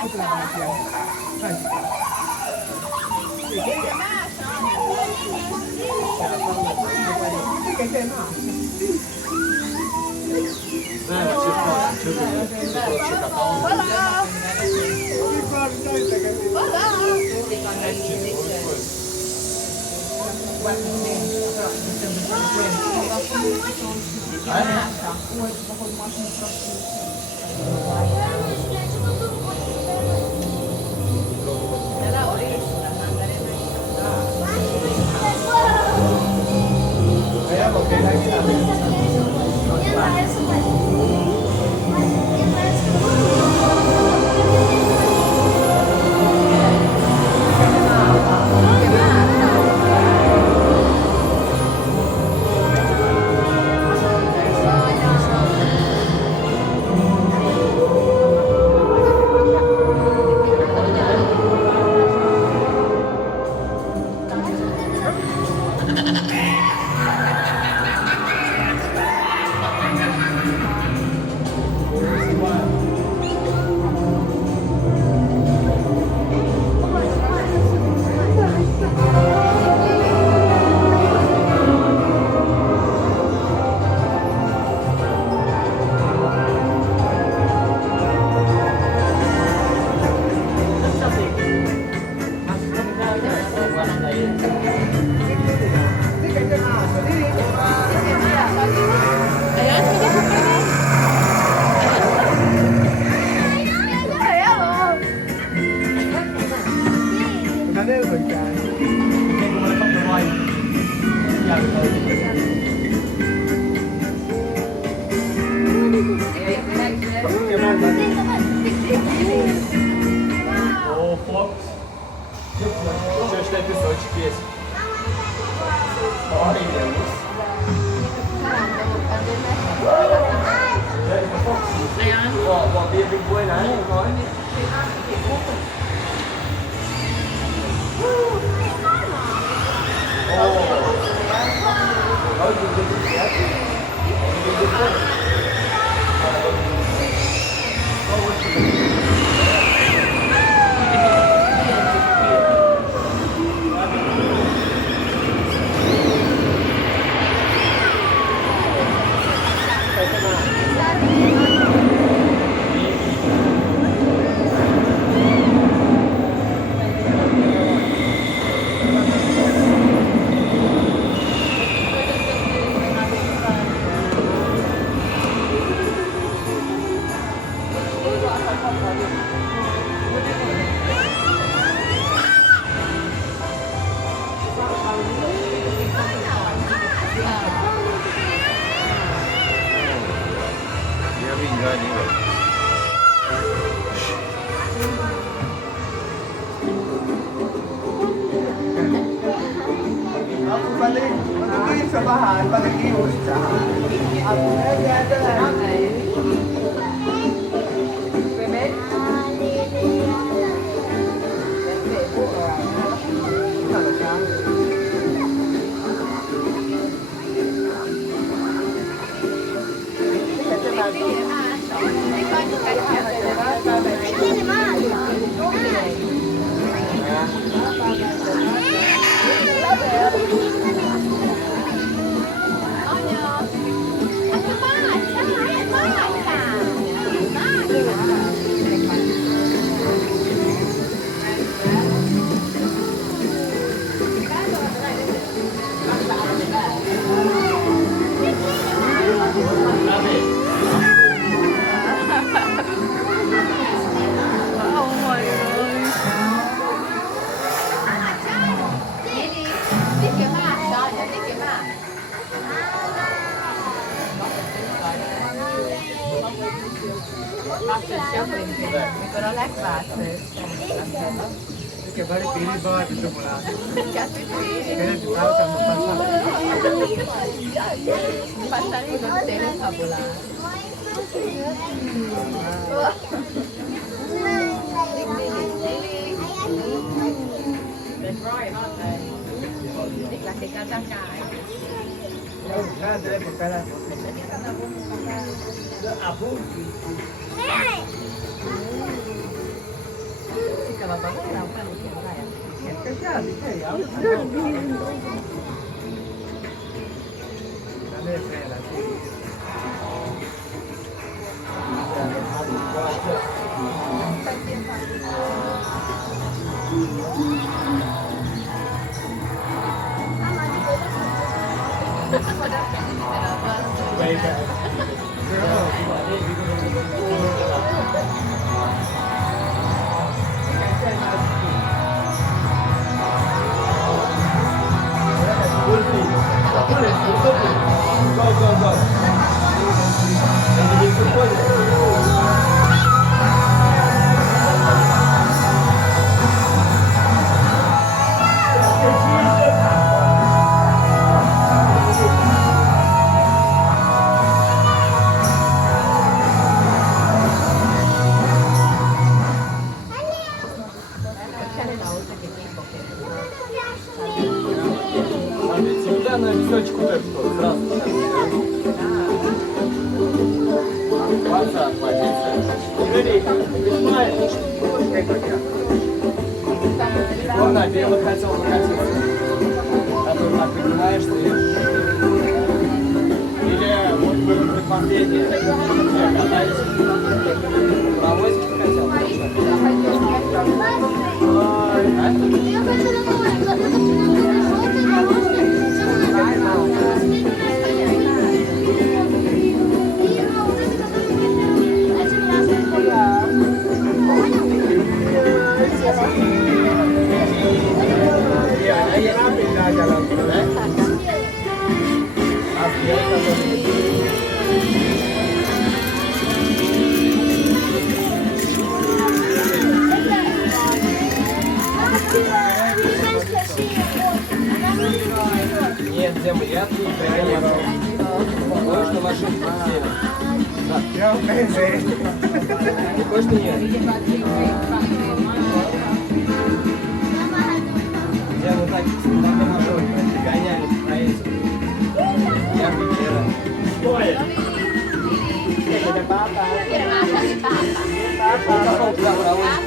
Otra canción. Ahí está. Sì, che sei Masha. Aku balik, balik sa bahay, balik iwas sa Aku Però lei parte. Perché vari peli va di cioccolato. Cazzo Che ne ti parla quando passare in hotel è fabulare. That's right, aren't they? It's like a katakai. deve portare ว่าบอกว่าเราก็รู้เขียนอะไรอ่ะ Cacciati, sei La lettera è la Всегда на височку так что, сразу. Отца, позиция. Он на белый хотел покатиться. А ты так поднимаешься и... Или вот мы последнее. Все катались. Паровозик хотел. Нет, земли, я тут приехал. Потому что машинка сели. Io penso Не хочешь нет? Я вот так на машинке гоняли по проезду. Я вчера. che papa. Era una casa di papa. Papa. Туда паровозик